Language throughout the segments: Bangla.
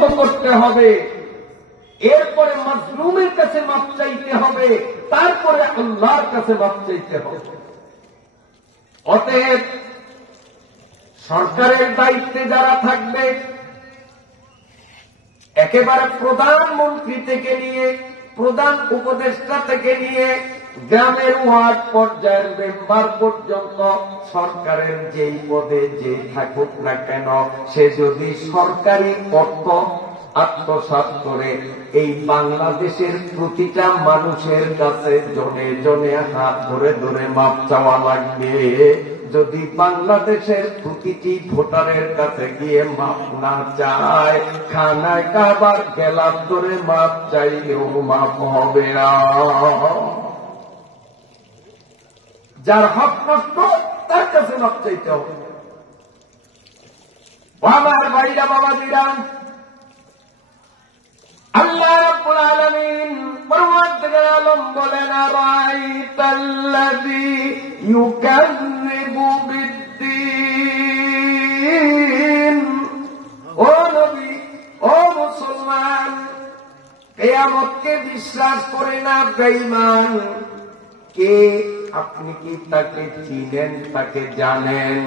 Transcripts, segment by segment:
বন্ধ করতে হবে, এরপরে মাজলুমের কাছে মাপ চাইতে হবে, তারপরে আল্লাহর কাছে মাপ চাইতে হবে। অতএব সরকারের দায়িত্বে যারা থাকবে, একেবারে প্রধানমন্ত্রী থেকে নিয়ে প্রধান উপদেষ্টা থেকে নিয়ে গ্রামের ওয়ার্ড পর্যায়ের মেম্বার পর্যন্ত সরকারের যেই পদে যে থাকুক না কেন, সে যদি সরকারি অর্থ আত্মসাৎ করে এই বাংলাদেশের প্রতিটা মানুষের কাছে জনে জনে হাত ধরে ধরে মাপ চাওয়া লাগবে। যদি বাংলাদেশের প্রতিটি ভোটারের কাছে গিয়ে মাপ না চায়, খানায় কাবার গেলাপ ধরে মাপ চাইলেও মাপ হবে না। যার হক নষ্ট তার কাছে মাপ চাইতে হবে। আমার ভাইরা বাবাজিরা, আল্লাহ রাব্বুল আলামিন পরওয়ারদিগার আলম বলেন, আরাইতাল্লাযী ইউকাযযিবু বিদ্দীন। ও নবী, ও মুসলমান, কিয়ামতকে বিশ্বাস করে না বেঈমান কে? আপনি কি তাকে চিনেন, তাকে জানেন?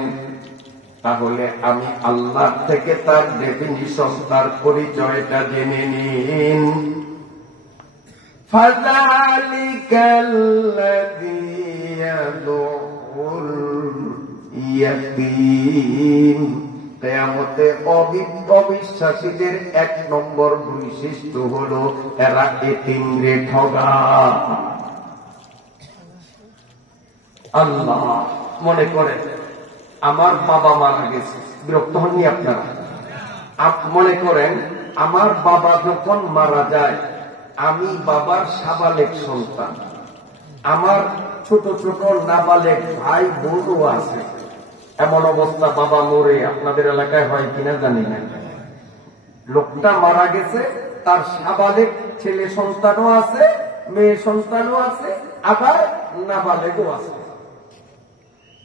তাহলে আমি আল্লাহ থেকে তার ডেফিনিশন, তার পরিচয়টা জেনে নিন। ফাযালিকাল্লাযী ইয়াদুল ইয়াতীম। কিয়ামতে অবিশ্বাসীদের 1 নম্বর বৈশিষ্ট্য হলো এরা এতিমরে ঠগা। আল্লাহ মনে করে আমার বাবা মারা গেছে, বিরক্ত হননি আপনারা? মনে করেন আমার বাবা যখন মারা যায়, আমি বাবার সাবালেক সন্তান, আমার ছোট ছোট নাবালেক ভাই বোনও আছে। এমন অবস্থা বাবা মরে আপনাদের এলাকায় হয় কিনা জানি না। লোকটা মারা গেছে, তার সাবালেক ছেলে সন্তানও আছে, মেয়ে সন্তানও আছে, আবার নাবালেকও আছে।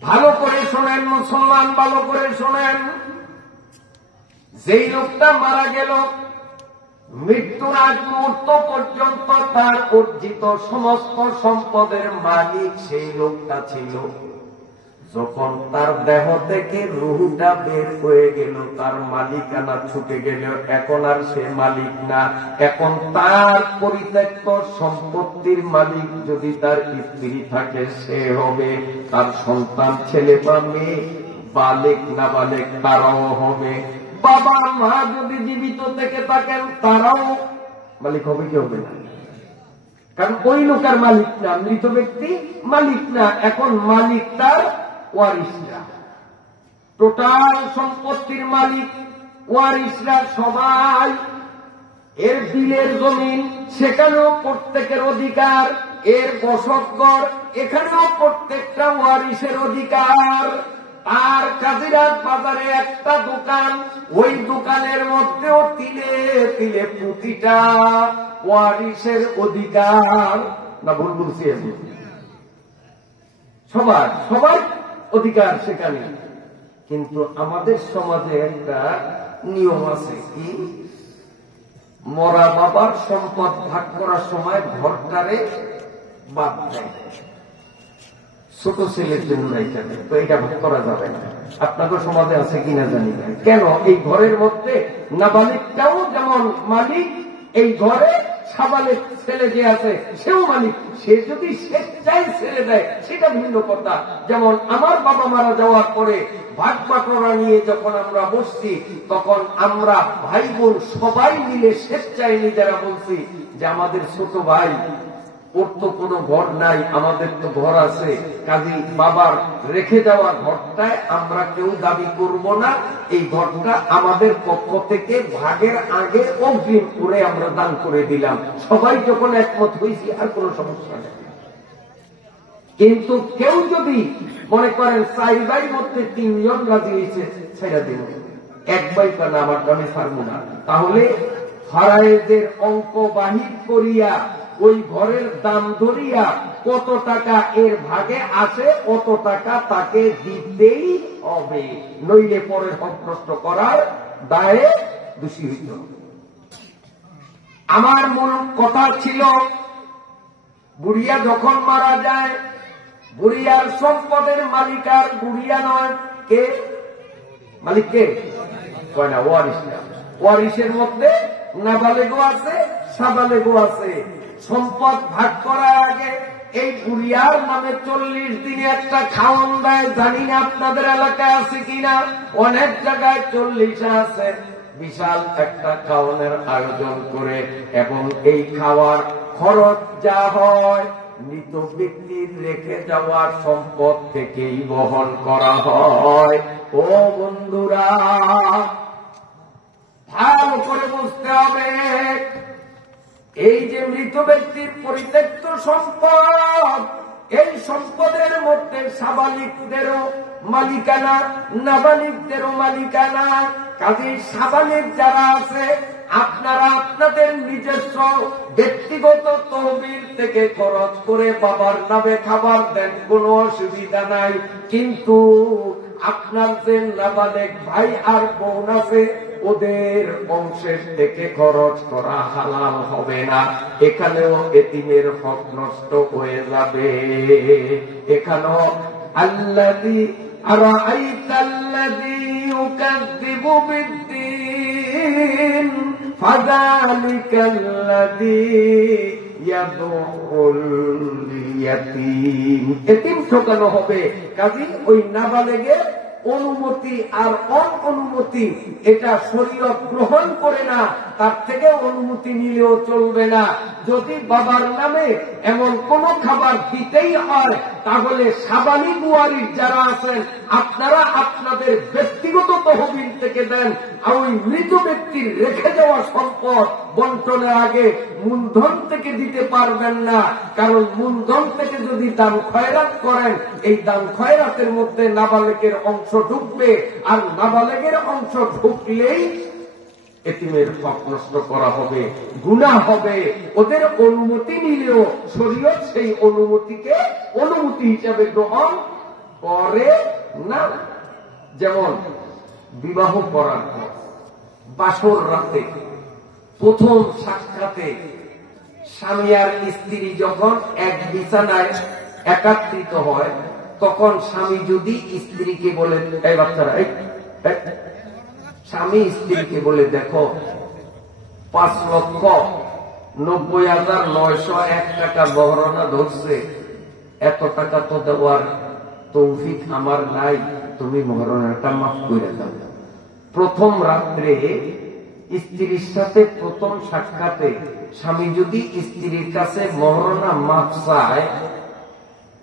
ভালো করে শোনেন মুসলমান, ভালো করে শোনেন। যেই লোকটা মারা গেল, মৃত্যুর আগ মুহূর্ত পর্যন্ত তার অর্জিত সমস্ত সম্পদের মালিক সেই লোকটা ছিল। যখন তার দেহ থেকে রুহটা বের হয়ে গেল, তার মালিকানা ছুটে গেল, এখন আর সে মালিক না। এখন তার পরিত্যক্ত সম্পত্তির মালিক যদি তার স্ত্রী থাকে সে হবে, তার সন্তান ছেলে বা মেয়ে, বালেক না বালেক তারাও হবে। বাবা মা যদি জীবিত থেকে থাকেন তারাও মালিক হবে, কি হবে না? কারণ ওই লোকের মালিক না, মৃত ব্যক্তি মালিক না, এখন মালিক তার ওয়ারিসরা। টোটাল সম্পত্তির মালিক ওয়ারিসরা সবাই। এর দিলের জমিন, সেখানেও প্রত্যেকের অধিকার। এর বসতঘর, এখানেও প্রত্যেকটা ওয়ারিসের অধিকার। আর কাজিরাট বাজারে একটা দোকান, ওই দোকানের মধ্যেও তিলে তিলে প্রতিটা ওয়ারিসের অধিকার। না ভুল বলছি? সবার সবার অধিকার সেখানে। কিন্তু আমাদের সমাজে একটা নিয়ম আছে, কি? মরা বাবার সম্পদ ভাগ করার সময় ঘরটারে বাদ দেয়, ছোট ছেলের জন্য রেখে দেয়। তো এটা ভাগ করা যাবে না। আপনাদের সমাজে আছে কিনা জানি না। কেন? এই ঘরের মধ্যে নাবালিকটাও যেমন মালিক, এই ঘরে সাবালেক ছেলে যে আছে সেও মালিক। সে যদি স্বেচ্ছায় ছেড়ে দেয় সেটা ভিন্ন কথা। যেমন আমার বাবা মারা যাওয়ার পরে ভাগ বাটোয়ারা নিয়ে যখন আমরা বসছি, তখন আমরা ভাই বোন সবাই মিলে স্বেচ্ছায় নিজেরা বলছি যে আমাদের ছোট ভাই, ওর তো কোনো ঘর নাই, আমাদের তো ঘর আছে, কাজী বাবার রেখে যাওয়া ঘরটায় আমরা কেউ দাবি করব না। এই ঘরটা আমাদের পক্ষ থেকে ভাগের আগে অগ্রিম করে আমরা দান করে দিলাম। সবাই যখন একমত হয়েছি আর কোনো সমস্যা নেই। কিন্তু কেউ যদি মনে করেন 4 ভাইয়ের মধ্যে 3 জন রাজি হয়েছে, ছেড়ে দিন, 1 ভাই কেন আমার আমি ছাড়বো না, তাহলে ফরায়েজের অঙ্ক বাহির করিয়া ওই ঘরের দাম ধরিয়া কত টাকা এর ভাগে আছে অত টাকা তাকে দিতেই হবে, নইলে পরের হক নষ্ট করার দায়ে দোষী হইতে হবে। আমার মূল কথা ছিল, বুড়িয়া যখন মারা যায়, বুড়িয়ার সম্পদের মালিকার বুড়িয়া নয়, কে মালিক? কে কয় না? ওয়ারিস। ওয়ারিসের মধ্যে নাবালেগও আছে, সাবালেগও আছে। সম্পদ ভাগ করার আগে এই বুড়িয়ার নামে 40 দিনে একটা খাওয়ান দেয়। জানি না আপনাদের এলাকায় আছে কিনা, অনেক জায়গায় 40 আছে। বিশাল একটা খাওয়ানোর আয়োজন করে, এবং এই খাওয়ার খরচ যা হয় মৃত ব্যক্তির রেখে যাওয়ার সম্পদ থেকেই বহন করা হয়। ও বন্ধুরা, ভালো করে বুঝতে হবে, এই যে মৃত ব্যক্তির পরিত্যক্ত সম্পদ, এই সম্পদের মধ্যে সাবালিকদেরও মালিকানা, নাবালিকদেরও মালিকানা। কাজে সাবালিক যারা আছে, আপনারা আপনাদের নিজস্ব ব্যক্তিগত তহবিল থেকে খরচ করে বাবার নামে খাবার দেন, কোনো অসুবিধা নাই। কিন্তু আপনার যে নাবালেক ভাই আর বোন আছে, ওদের অংশের থেকে খরচ করা হালাল হবে না। এখানেও এতিমের হক নষ্ট হয়ে যাবে। এখানেও আল্লাযী আরাআইতাল্লাযী ইউকাযযিবু বিদ্দীন ফাযালিকাল্লাযী ইয়াদউল ইয়াতীম। এতিম ঠকানো হবে। কাজী ওই নাবালেগের অনুমতি আর অনুমতি এটা শরীয়ত গ্রহণ করে না, তার থেকে অনুমতি নিলেও চলবে না। যদি বাবার নামে এমন কোন খাবার দিতেই হয়, তাহলে সাবালিক ওয়ারিস যারা আছেন, আপনারা আপনাদের ব্যক্তিগত তহবিল থেকে দেন। আর ওই মৃত ব্যক্তির রেখে যাওয়া সম্পদ বন্টনের আগে মূলধন থেকে দিতে পারবেন না, কারণ মূলধন থেকে যদি দান খয়রাত করেন, এই দান খয়রাতের মধ্যে নাবালেকের অংশ ঢুকবে, আর নাবালেকের অংশ ঢুকলেই এতিমের হক নষ্ট করা হবে, গুনাহ হবে। ওদের অনুমতি নিলেও শরীয়ত সেই অনুমতিকে অনুমতি হিসাবে গ্রহণ করে না। যেমন বিবাহ করার পর বাসর রাতে প্রথম সাক্ষাতে স্বামী আর স্ত্রী যখন এক বিছানায় একাত্রিত হয়, তখন স্বামী যদি স্ত্রীকে বলে, এই বাচ্চারা, স্বামী স্ত্রীকে বলে, দেখো 5,90,901 টাকা মহারণা ধরছে, এত টাকা তো দেওয়ার তৌফিক আমার নাই, তুমি মহারণাটা মাফ করে দাও। প্রথম রাত্রে স্ত্রীর সাথে প্রথম সাক্ষাতে স্বামী যদি স্ত্রীর কাছে মহারণা মাফ চায়,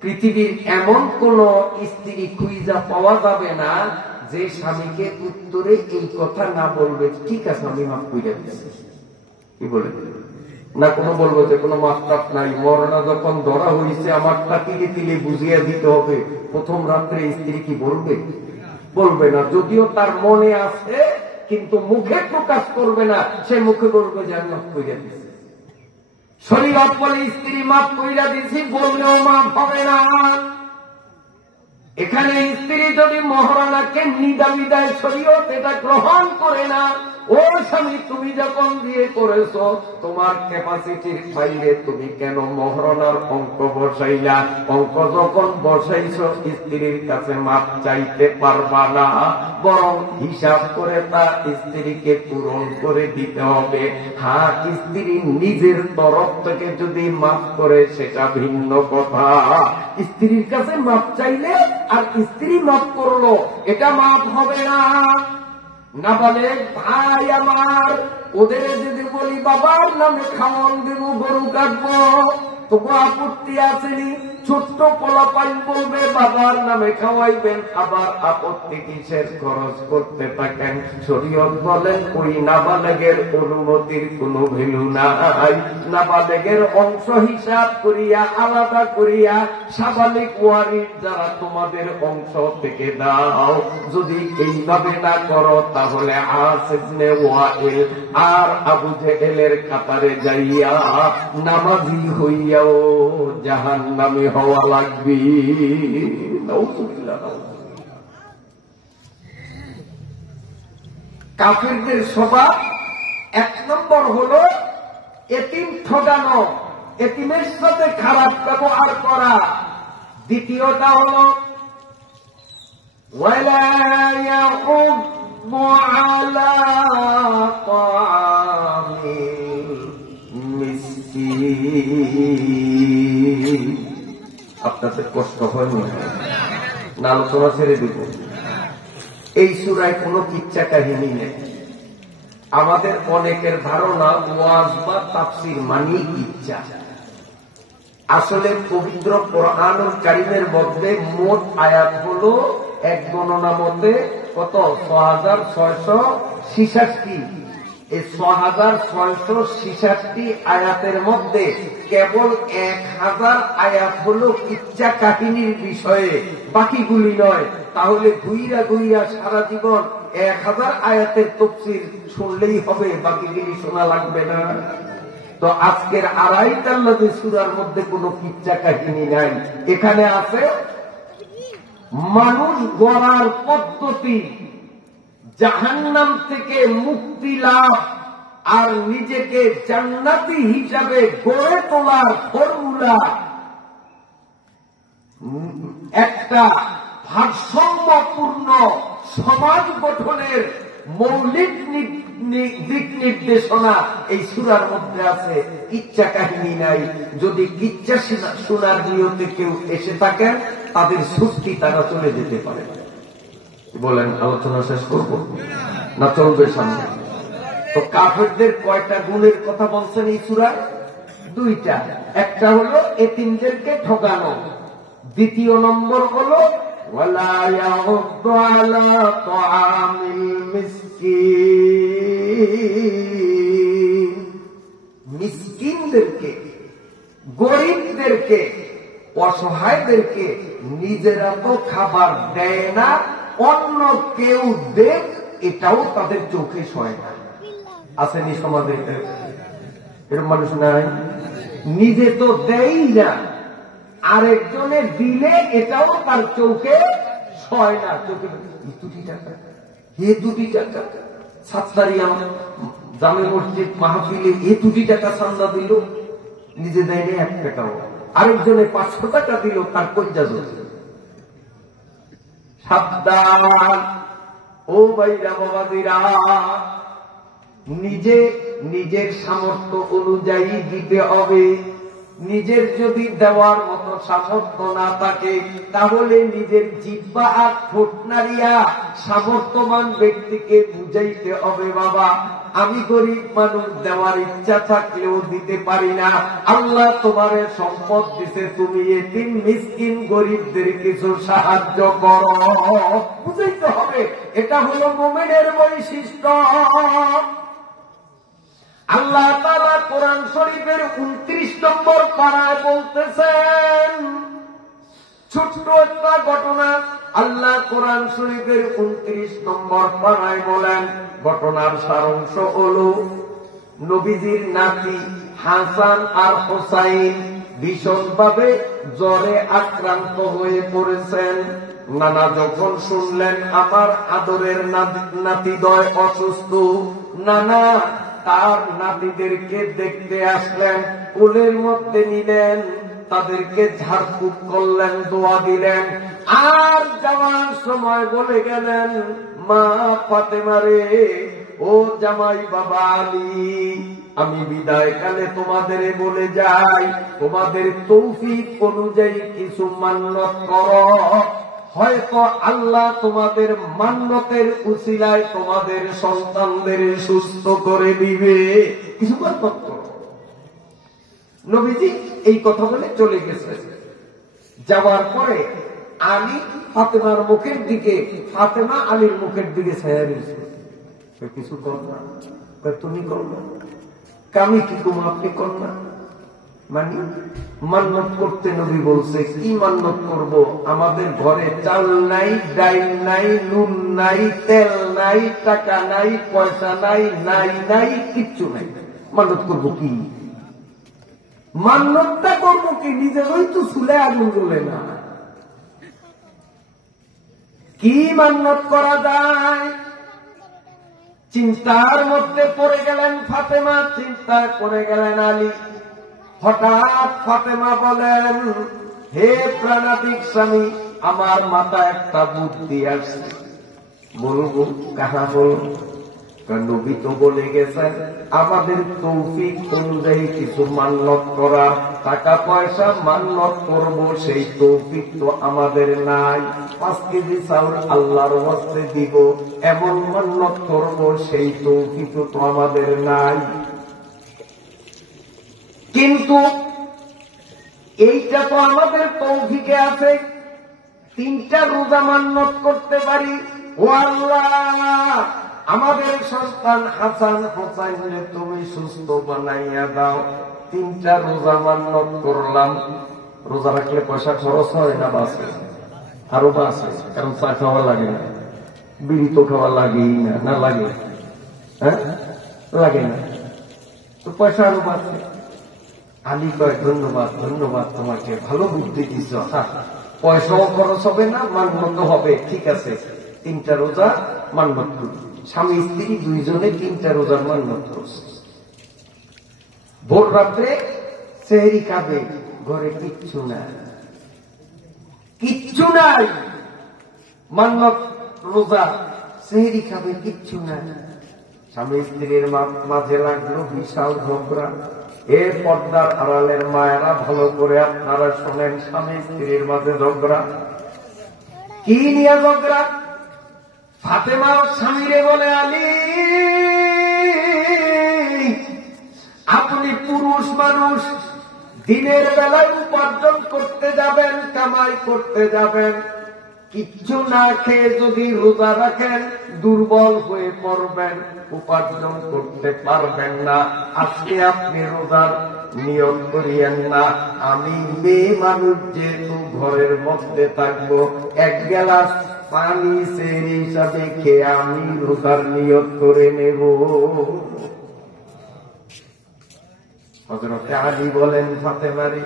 পৃথিবীর এমন কোন স্ত্রী খুঁজা পাওয়া যাবে না যে স্বামীকে উত্তরে এই কথা না বলবে, ঠিক আছে আমি মাফ করে দিচ্ছি। কি বলে না? কোনো বলবো যে কোনো মাফটাপ নাই, মরনা যখন ধরা হয়েছে আমারটা তিলে তিলে বুঝিয়ে দিতে হবে। প্রথম রাত্রে স্ত্রী কি বলবে? বলবে না। যদিও তার মনে আছে, কিন্তু মুখে প্রকাশ করবে না। সে মুখে বলবে যে আমি মাফ করে দিচ্ছি। শরীয়ত বলে স্ত্রী মাফ কইরা দিছি, বললেও মাফ হবে না। এখানে স্ত্রী যদি মহারণাকে নিদাবি দেয়, শরীয়ত এটা গ্রহণ করে না। ও স্বামী, তুমি যখন বিয়ে করেছো, তোমার ক্যাপাসিটির বাইরে তুমি কেন মহারণার অঙ্ক বসাইলা? অঙ্ক যখন বসাইছো, স্ত্রীর কাছে মাপ চাইতে পারবা না, বরং হিসাব করে তা স্ত্রীকে পূরণ করে দিতে হবে। হ্যাঁ, স্ত্রী নিজের তরফ থেকে যদি মাফ করে সেটা ভিন্ন কথা। স্ত্রীর কাছে মাপ চাইলে আর স্ত্রী মাফ করলো, এটা মাফ হবে না। না বলে ভাই আমার, ওদের যদি বলি বাবার নামে খাওয়ান দেব, গরু কাটবো, তবু আপত্তি আসেনি। ছোট্ট পোলাপাই বলবে বাবার নামে খাওয়াইবেন, আবার আপত্তি কিসের? খরচ করতে থাকেন। শরীয়ত বলেন ওই নাবালেগের অনুমতির কোনো ভ্যালু নাই। নাবালেগের অংশ হিসাব করিয়া আলাদা করিয়া সাবালিক ওয়ারিস যারা তোমাদের অংশ থেকে দাও। যদি এইভাবে না করো, তাহলে আস ইবনে ওয়াইল আর আবু জেহেলের কাতারে যাইয়া নামাজি হইয়াও জাহান্নামী হওয়া লাগবে। কাফিরদের স্বভাব 1 নম্বর হলো এতিমের সাথে খারাপ ব্যবহার করা। দ্বিতীয়টা হল ওয়ালা ইয়াহুদ্দু আলা তাআমিল মিসকিন। আপনাদের কষ্ট হয় না? আলোচনা ছেড়ে দিব। এই সূরায় কোনো কিচ্ছা কাহিনী নেই। আমাদের অনেকের ধারণা ওয়াজ বা তাফসীর মানেই কিচ্ছা। আসলে পবিত্র কোরআনুল কারীমের মধ্যে মোট আয়াত হলো এক গণনা মতে কত ৬৬৬৬। এই ৬৬৬৬ আয়াতের মধ্যে কেবল ১,০০০ আয়াত হলো কিচ্ছা কাহিনীর বিষয়ে, বাকিগুলি নয়। তাহলে ঘুইরা ঘুইরা সারা জীবন ১,০০০ আয়াতের তাফসীর শুনলেই হবে, বাকিগুলি শোনা লাগবে না। তো আজকের আড়াইটাল্লাদি সূরার মধ্যে কোনো কিচ্ছা কাহিনী নাই। এখানে আছে মানুষ গড়ার পদ্ধতি, জাহান্নাম থেকে মুক্তি লাভ আর নিজেকে জান্নাতি হিসাবে গড়ে তোলার ফর্মুলা, একটা ভারসাম্যপূর্ণ সমাজ গঠনের মৌলিক দিক নির্দেশনা এই সূরার মধ্যে আছে। কিচ্ছা কাহিনী নাই। যদি কিচ্ছা শোনার নিয়তে কেউ এসে থাকেন, তাদের ছুটি তারা চলে যেতে পারে। বলেন আলোচনা শেষ করব না চলবে সামনে? তো কাফেরদের কয়টা গুণের কথা বলছেন এই সূরায়? দুইটা। একটা হলো এতিমদেরকে ঠকানো, দ্বিতীয় নম্বর হলো ওয়ালা ইয়াহুদ্দু আলা তাআমিল মিসকিন। মিসকিনদেরকে, গরিবদেরকে, অসহায়দেরকে নিজেরা তো খাবার দেয় না, অন্য কেউ দেখ এটাও তাদের চোখে সয় না। আসেনি সমাজে এরকম মানুষ নাই? নিজে তো দেই না, আরেকজনে দিলে এটাও তার চোখে সয় না। চোখে 2 টাকা, 2 টাকা সাতসারিয়া জামে মসজিদ মাহফিলে 2 টাকা চান্দা দিল, নিজে দেয়নি 1 টাকাও। আরেকজনে 500 টাকা দিল, তার কজ্জা জ্বলছে। সাবধান ও ভাইরা বাবাজিরা, নিজের সামর্থ্য অনুযায়ী দিতে হবে। নিজের যদি দেওয়ার মতো সামর্থ্য না থাকে, তাহলে নিজের জিহ্বা আর ঠোঁট নাড়িয়া সামর্থ্যবান ব্যক্তিকে বুঝাইতে হবে, বাবা আমি গরিব মানুষ, দেওয়ার ইচ্ছা থাকলেও দিতে পারি না। আল্লাহ তোমারে সম্পদ দিছে, তুমি এতিম মিসকিন গরিবদের কিছু সাহায্য করো। বুঝাইতে হবে, এটা হলো মুমিনের বৈশিষ্ট্য। আল্লাহ তাআলা কোরআন শরীফের 29 নম্বর পারায় বলতেছেন, ছোট্ট একটা ঘটনা। আল্লাহ কোরআন শরীফের 29 নম্বর পারায় বলেন, ঘটনার সারাংশ হলো নবীজির নাতি হাসান আর হোসাইন ভীষণভাবে জ্বরে আক্রান্ত হয়ে পড়েছেন। নানা যখন শুনলেন আমার আদরের নাতিদ্বয় অসুস্থ, নানা তার নাতিদেরকে দেখতে আসলেন, কোলের মধ্যে নিলেন, তাদেরকে ঝাড়ফুঁক করলেন, দোয়া দিলেন, আর যাওয়ার সময় বলে গেলেন, মা ফাতেমা রে, ও জামাই বাবা আলী, আমি বিদায়কালে তোমাদের বলে যাই, তোমাদের তৌফিক অনুযায়ী কিছু মান্যত করো, হয়তো আল্লাহ তোমাদের মান্যতের উসিলায় তোমাদের সন্তানদের সুস্থ করে দিবে। কিছু মান্যত করো। নবীজি এই কথা বলে চলে গেছে। যাওয়ার পরে আলী ফাতেমার মুখের দিকে, ফাতেমা আলীর মুখের দিকে ছায়া দিয়েছে। কিছু কর না, তুমি কর না, আমি কি তুমি আপনি কর না। মানে মান্যত করতে নবী বলছে, কি মান্যত করব? আমাদের ঘরে চাল নাই, ডাইল নাই, নুন নাই, তেল নাই, টাকা নাই, পয়সা নাই, নাই কিচ্ছু নাই। মান্যত করবো কি? মান্যতটা করবো কি? নিজেরই তো চুলে আগুন জ্বলে না। কি মান্যত করা যায়? চিন্তার মধ্যে পড়ে গেলেন ফাতেমা, চিন্তায় পড়ে গেলেন আলী। হঠাৎ ফাতেমা বলেন, হে প্রাণাতিক স্বামী, আমার মাথায় একটা বুদ্ধি আসছে, বলবো কাহা বলবো। নবী তো বলে গেছেন আমাদের তৌফিক অনুযায়ী কিছু মান্যত করা, টাকা পয়সা মান্যত করব, সেই তৌফিক তো আমাদের নাই। 5 কেজি চাউল আল্লাহর ওয়াস্তে দিব, এমন মান্যত করব, সেই তৌফিক তো আমাদের নাই। কিন্তু এইটা তো আমাদের তৌফিকে আছে, 3টা রোজা মান্যত করতে পারি। ও আল্লাহ, আমাদের সন্তান হাসান হোসাইনকে তুমি সুস্থ বানাইয়া দাও। 3টা রোজা মান্যত করলাম। রোজা রাখলে পয়সা খরচ হয় না বাঁচে? আরো বাঁচে, কারণ চা খাওয়া লাগে না, বিড়ি তো খাওয়া লাগেই না, না লাগে? হ্যাঁ, লাগে না, তো পয়সা আরো বাঁচে। আলী কয়, ধন্যবাদ ধন্যবাদ, তোমাকে ভালো বুদ্ধি দিচ্ছ। পয়সাও খরচ হবে না, মানবন্ধ হবে, ঠিক আছে। 3টা রোজা মান্যত করি। স্বামী স্ত্রী দুইজনে 3টা রোজার মান্যত করছে। ভোর রাত্রে সেহরি খাবে, ঘরে কিচ্ছু নাই, কিচ্ছু নাই। মান্যত রোজা, সেহরি খাবে, কিচ্ছু নাই। স্বামী স্ত্রীর মাঝে লাগলো বিশাল ঝগড়া। এ পর্দার আড়ালের মায়েরা ভালো করে আপনারা শোনেন, স্বামী স্ত্রীর মাঝে ঝগড়া। কি নিয়ে ঝগড়া? ফাতেমা স্বামীরে বলে, আলী, আপনি পুরুষ মানুষ, দিনের বেলায় উপার্জন করতে যাবেন, কামাই করতে যাবেন, কিচ্ছু না খেয়ে যদি রোজা রাখেন দুর্বল হয়ে পড়বেন, উপার্জন করতে পারবেন না। আজকে আপনি রোজার নিয়ম করিয়েন না। আমি মেয়ে মানুষ, যেহেতু ঘরের মধ্যে থাকবো, 1 গ্লাস পানি সেহরি হিসাবে খেয়ে আমি রোজার নিয়ত করে নেব। হযরত আলী বলেন, ফাতেমারে,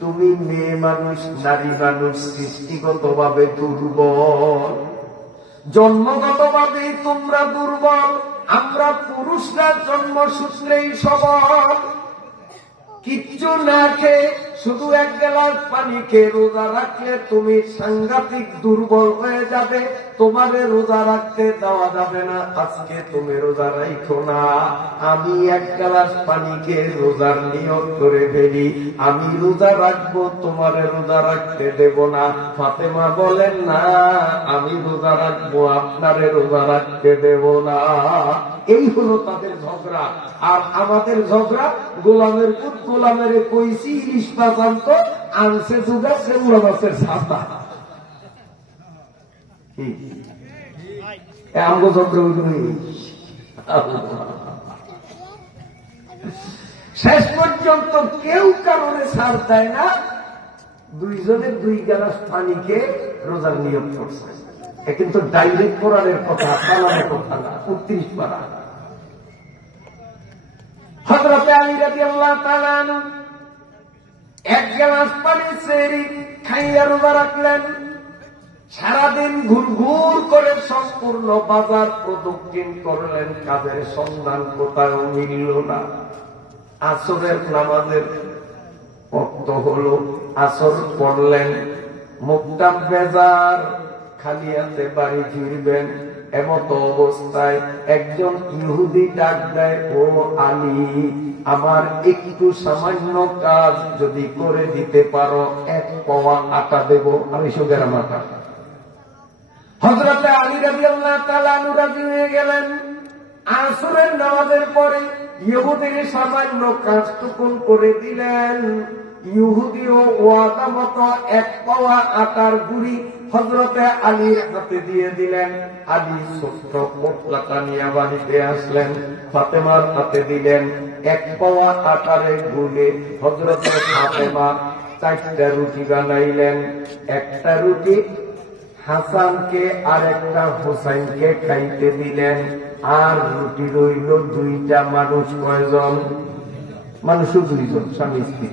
তুমি মেয়ে মানুষ, নারী মানুষ, সৃষ্টিগতভাবে দুর্বল, জন্মগতভাবে তোমরা দুর্বল। আমরা পুরুষরা জন্মসূত্রেই সবল। কিচ্ছু না খেয়ে শুধু 1 গ্লাস পানি খেয়ে রোজা রাখলে তুমি সাংঘাতিক দুর্বল হয়ে যাবে, তোমারে রোজা রাখতে দেওয়া যাবে না। আজকে তুমি রোজা রাখো না, আমি 1 গ্লাস পানি খেয়ে রোজার নিয়ত করে ফেলি, আমি রোজা রাখবো, তোমারে রোজা রাখতে দেব না। ফাতেমা বলেন, না, আমি রোজা রাখবো, আপনারে রোজা রাখতে দেব না। এই হলো তাদের ঝগড়া। আর আমাদের ঝগড়া, গোলামের পুত গোলামের কইছি ইলিশ মাছ আনতো, আনছে দুগাছে উড়া মাছের ছাতা। আমগো ঝগড়া শেষ পর্যন্ত কেউ কারণে ছাড় দেয় না, দুইজনে 2 গ্লাস পানি খেয়ে রোজার নিয়ম করছে। কিন্তু ডাইরেক্ট কোরআনের কথা, কালামের কথা না। 39 পারা। হযরত আলী রাদিয়াল্লাহু তাআলা আনহু 1 গ্লাস পানি সেহরি খাইয়া রোজা রাখলেন। সারাদিন ঘুরঘুর করে সম্পূর্ণ বাজার প্রদক্ষিণ করলেন, কাজের সন্ধান কোথাও মিলল না। আসরের নামাজের ওয়াক্ত হলো, আসর পড়লেন, মুখটা বেজার, খালি হাতে বাড়ি ফিরবেন। এমত অবস্থায় একজন ইহুদি ডাক দেয়, ও আলী, আমার একটু সামান্য কাজ যদি করে দিতে পারো, 1 পাওয়া আটা দেব। 250 গ্রাম আটা। হযরত আলী রাদিয়াল্লাহু তাআলা আনহু রাজি হয়ে গেলেন। আসরের নামাজের পরে ইহুদির সামান্য কাজটুকুন করে দিলেন। ইহুদিও ওয়াদা মতো 1 পাওয়া আটার গুঁড়ি হযরতে আলীর হাতে দিয়ে দিলেন। আলী ছোট্ট পোটলাটা নিয়ে বাড়িতে আসলেন, ফাতেমার হাতে দিলেন। 1 পাওয়া আটারে গুলে হযরতে ফাতেমা 4টা রুটি বানাইলেন। 1টা রুটি হাসানকে আর 1টা হোসাইনকে খাইতে দিলেন। আর রুটি রইল 2টা। মানুষ কয়জন? মানুষ 2জন, স্বামী স্ত্রী।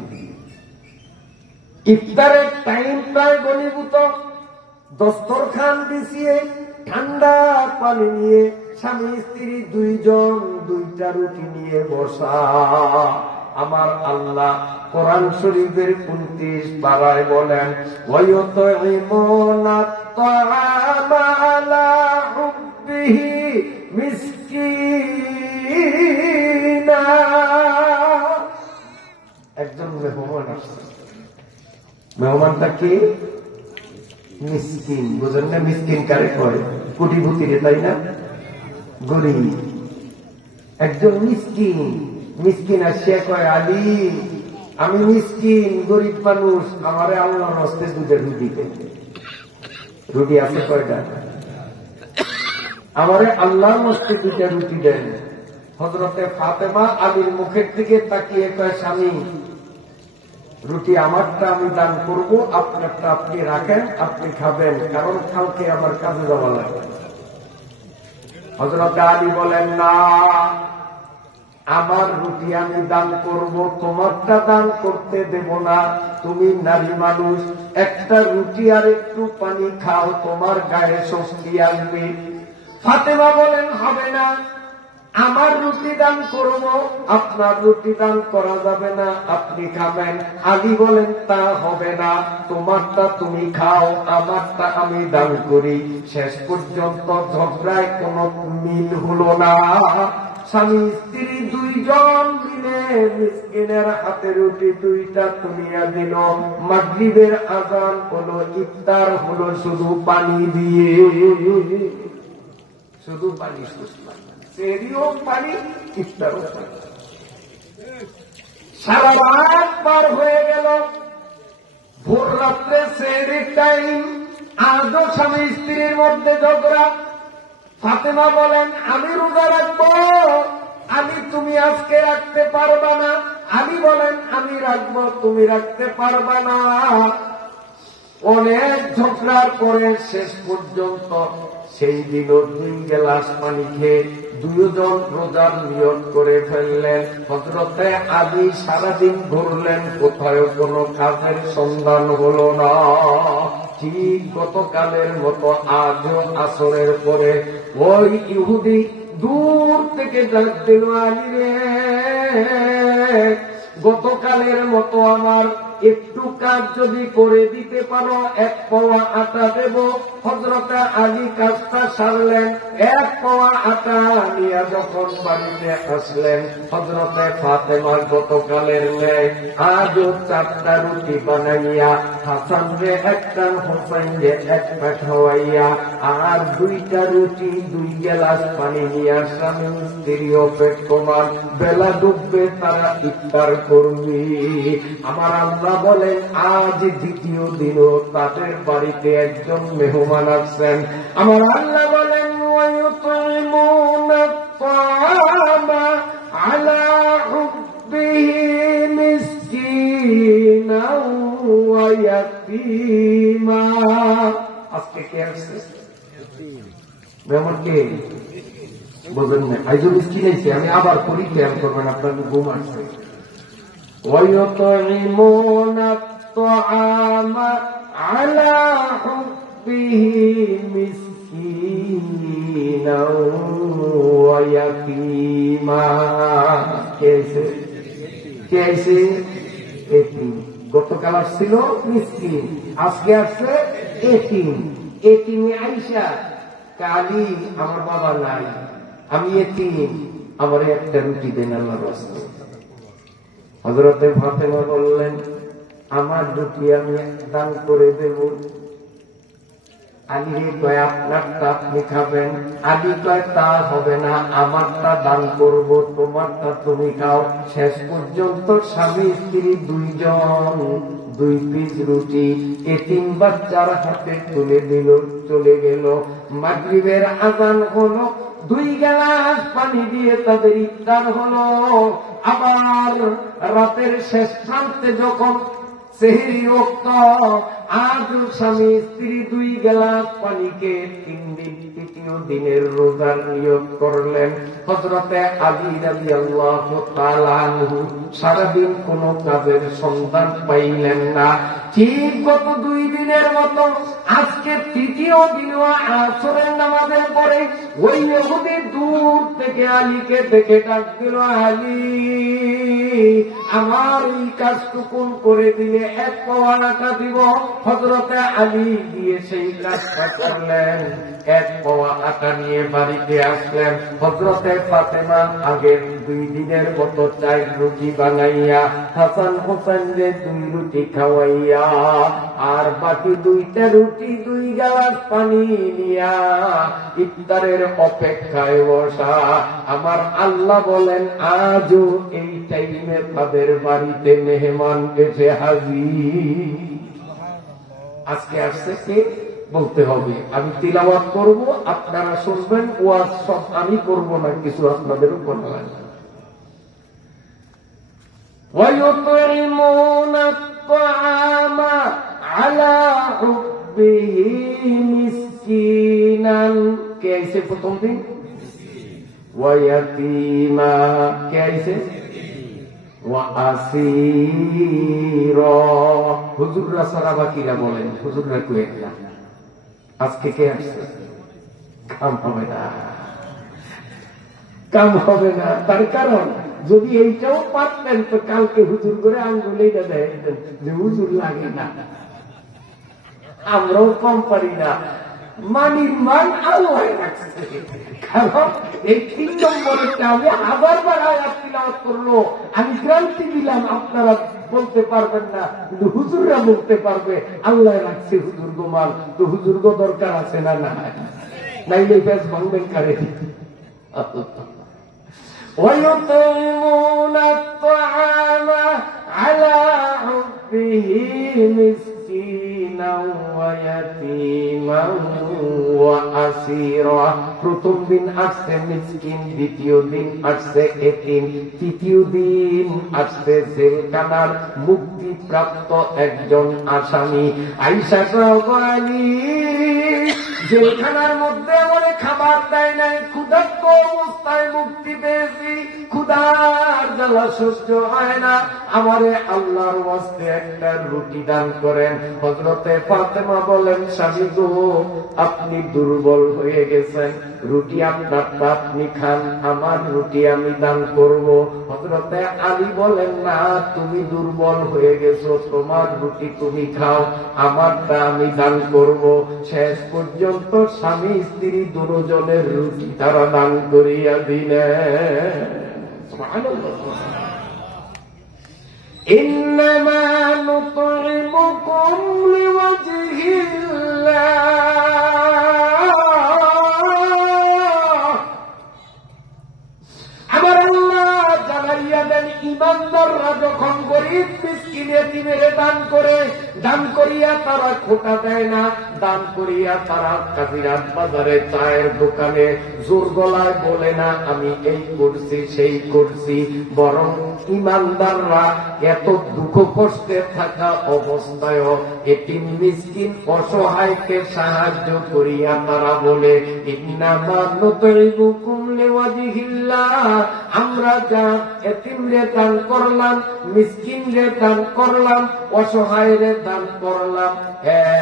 ইফতারের টাইম প্রায় ঘনীভূত। দস্তরখান বিছিয়ে ঠান্ডা পানি নিয়ে স্বামী স্ত্রী 2জন 2টা রুটি নিয়ে বসা। আমার আল্লাহ কোরআন শরীফের 29 পারায় বলেন ওয়ায়ুতঈমুনা আত-তাআমা আলা হুব্বিহি মিসকিনা। একজন মেহমান আসছে, মেহমানটা কি? মিসকিন। বুঝেন না মিসকিন কারে কয়? কোটিপতি রে, তাই না? গরিব। একজন মিসকিন, মিসকিন আসিয়া কয় আলী আমি মিসকিন গরিব মানুষ, আমারে আল্লাহর হস্তে দুধের রুটি দেন। রুটি আছে কয়টা? আমারে আল্লাহর হস্তে দুইটা রুটি দেন। হযরতে ফাতেমা আলীর মুখের দিকে তাকিয়ে কয় স্বামী রুটি আমারটা আমি দান করব, আপনারটা আপনি রাখেন, আপনি খাবেন, কারণ কালকে আমার কাজে যাওয়া লাগবে। হযরত আলী বলেন না, আমার রুটি আমি দান করব, তোমারটা দান করতে দেব না। তুমি নারী মানুষ, একটা রুটি আর একটু পানি খাও, তোমার গায়ে স্বস্তি আসবে। ফাতেমা বলেন হবে না, আমার রুটি দান করব, আপনার রুটি দান করা যাবে না, আপনি খাবেন। আলী বলেন তা হবে না, তোমারটা তুমি খাও, আমারটা আমি দান করি। শেষ পর্যন্ত ঝগড়ায় কোনো মিল হলো না। স্বামী স্ত্রী দুইজন মিলে মিসকিনের হাতে রুটি দুইটা তুলিয়া দিল। মাগরিবের আযান হলো, ইফতার হলো শুধু পানি দিয়ে, শুধু পানি, সেহরিও পানি, ইফতারও পানি। সারা রাত পার হয়ে গেল, ভোর রাত্রে সেহরির টাইম, আজও স্বামী স্ত্রীর মধ্যে ঝগড়া। ফাতেমা বলেন আমি রোজা রাখবো, আমি তুমি আজকে রাখতে পারবা না। আলী বলেন আমি রাখবো, তুমি রাখতে পারবা না। অনেক ঝগড়ার পরে শেষ পর্যন্ত সেই দিন 2 গ্লাস পানি খেয়ে দুইজন রোজার নিয়ত করে ফেললেন। হযরতে আলী সারাদিন ঘুরলেন, কোথায় কোনো কাজের সন্ধান হলো না। ঠিক গতকালের মতো আজও আসরের পরে ওই ইহুদি দূর থেকে ডাক দিল, আলী রে গতকালের মতো আমার একটু কাজ যদি করে দিতে পারো, 1 পাওয়া আটা দেব। হযরতে আলী কাজটা সারলেন, 1 পাওয়া আটা নিয়ে যখন বাড়িতে আসলেন, হযরতে ফাতেমার গতকালের ন্যায় আজও 4টা রুটি বানাইয়া হাসান রে একটা, হোসেন রে একটা খাওয়াইয়া, আর 2টা রুটি 2 গ্লাস পানি নিয়ে স্বামী স্ত্রীও পেট কমান, বেলা ডুববে তারা ইফতার করবি। আমার আল্লাহ বলেন আজ দ্বিতীয় দিনও তাদের বাড়িতে একজন মেহমান আসছেন। আমার আল্লাহ বলেন ওয়ায়ুতঈমুনা আত-তাআমা আলা হুব্বিহি মিসকিনাও ওয়া ইয়াতীমা। আজকে কে আসছে? মেহমান কে? বলেন না, আইজো মিসকিন আইছে। আমি আবার পড়ি, খেয়াল করবেন, আপনার ঘুম আসছে। ويطعمون الطعام على حبه مسكينا ويتيما। कैसे এতিম। গতকাল আসছিল মিসকিন, আজকে আসছে এতিম। এতিমে আইসা কালি আমার বাবা নাই, আমি এতিম, আমার একটা রুটি দেন আল্লাহর রাস্তায়। হযরতে ফাতেমা বললেন আমার রুটি আমি দান করে দেব। আলী কয় আপনারটা আপনি খাবেন। আলী কয় তা হবে না, আমারটা দান করব, তোমারটা তুমি খাও। শেষ পর্যন্ত স্বামী স্ত্রী দুইজন 2 পিস রুটি এতিম বাচ্চার হাতে তুলে দিল, চলে গেল। মাগরিবের আযান হলো, 2 গ্লাস পানি দিয়ে তাদের ইফতার হলো। আবার রাতের শেষ প্রান্তে যখন সেহরি ওয়াক্ত, আজ স্বামী স্ত্রী 2 গ্লাস পানিকে 3 দিন, 3য় দিনের রোজার নিয়ত করলেন। হযরতে আলী রাদিয়াল্লাহু তাআলা আনহু সারাদিন কোন কাজের সন্ধান পাইলেন না। ঠিক গত 2 দিনের মতো আজকে 3য় দিনও আসরের নামাজের পরে ওই ইহুদি দূর থেকে আলীকে দেখে ডাক দিল, আলী আমার এই কাজটুকুন করে দিলে 1 পাওয়া আটা দিব। হযরতে আলী দিয়ে সেই কাজটা করলেন। 1 পাওয়া আটা নিয়ে বাড়িতে আসলেন। হযরতে ফাতেমা আগের 2 দিনের মতো 4 রুটি বানাইয়া হাসান হোসেনকে 2 রুটি খাওয়াইয়া আর বাকি 2টা রুটি 2 গ্লাস পানি নিয়া ইফতারের অপেক্ষায় বসা। আমার আল্লাহ বলেন আজও এই টাইমে তাদের বাড়িতে মেহমান এসে হাজির। আজকে আসছে কে বলতে হবে। আমি তিলাওয়াত করব, আপনারা শুনবেন। ওয়াজ সব আমি করব না, কিছু আপনাদেরও করতে হবে। وَيُطْعِمُونَ الطَّعَامَ عَلَى حُبِّهِ مِسْكِينًا কে আইছে প্রথম দিন? وَيَتِيمًا কে আইছে? وَأَسِيرًا হুজুররা সারা বাকিরা বলেন, হুজুররা কই না। আজকে কে আসছে? কাম হবে না, কাম হবে না। তার কারণ যদি এইটাও পারতেন তো কালকে হুজুর করে আঙ্গুলিটা দেখতেন যে হুজুর লাগে না। আমরাও কম পারি না, মানির মান আল্লাহ রাখছে। কারণ এই 3 নম্বরটা আমি আবার আয়াত তিলাওয়াত করলো, আমি গ্যারান্টি দিলাম আপনারা বলতে পারবেন না, কিন্তু হুজুররা বলতে পারবে। আল্লাহ রাখছে হুজুর গো মান, তো হুজুর গো দরকার আছে না? না, নাইলে ব্যাস ভাঙবেন কারে। وَيُطْعِمُونَ الطَّعَامَ عَلَى حُبِّهِ مِسْكِينًا وَيَتِيمًا وَأَسِيرًا প্রথম দিন আসছে মিসকিন, দ্বিতীয় দিন আসছে এতিম, তৃতীয় দিন আসছে জেলখানার মুক্তিপ্রাপ্ত একজন আসামি। আয়েশা বলেন জেলখানার মধ্যে আমার খাবার দেয় নাই, ক্ষুধার্ত অবস্থায় মুক্তি পেয়েছি, ক্ষুধার জ্বালা সহ্য হয় না, আমারে আল্লাহর ওয়াস্তে একটা রুটি দান করেন। হযরতে ফাতেমা বলেন স্বামী গো, আপনি দুর্বল হয়ে গেছেন, রুটি আপনারটা আপনি খান, আমার রুটি আমি দান করব। হযরতে আলী বলেন না, তুমি দুর্বল হয়ে গেছো, তোমার রুটি তুমি খাও, আমারটা আমি দান করব। শেষ পর্যন্ত স্বামী স্ত্রী দুজনের রুটি তারা দান করিয়া দিলেন। সুবহানাল্লাহ। ইন্নামা নুতইমুকুম লিওয়াজহিল্লাহ, আমার আল্লাহ জানাইয়া দেন ইমানদাররা যখন গরিব মিসকিন এতিমের দান করে, দান করিয়া তারা খোটা দেয় না, দান করিয়া তারা কাজিরাত বাজারে চায়ের দোকানে জোর গলায় বলে না আমি এই করছি সেই করছি, বরং ইমানদাররা এত দুঃখ কষ্টে থাকা অবস্থায়ও এতিম মিসকিন অসহায়কে সাহায্য করিয়া তারা বলে ইন্নামা নুতইমুকুম লিওয়াজহিল্লাহ, আমরা যা এতিমরে দান করলাম, মিসকিনরে দান করলাম, অসহায়রে দান করলাম,